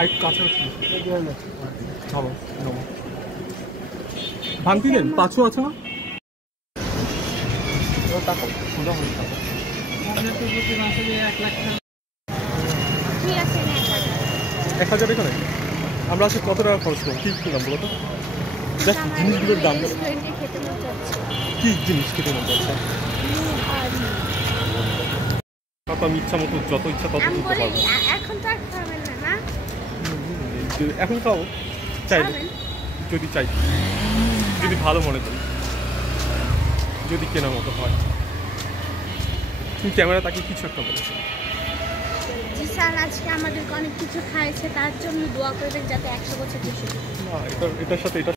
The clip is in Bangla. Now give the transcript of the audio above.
আর কাঁচা চলো ভাঙতি দেন 500 আছে না টাকা সোজা হয়ে টাকা 1000 এখানে আমরা আজকে কত টাকা খরচ করবো কি কিনলাম বলো তো জাস্ট জিনিসগুলোর দাম কি জিনিস খেতে মন যাচ্ছে আমি ইচ্ছা মতো যত ইচ্ছা তত তুলতে পারবো এখন খাও চাইলে যদি চাই যদি ভালো মনে করি যদি কেনার মতো হয় তুমি ক্যামেরা তাকে কিছু একটা বলেছো আজকে আমাদেরকে অনেক কিছু খাইছে তার জন্য দোয়া করবেন যাতে 100 বছর খুশি না এটার সাথে এটা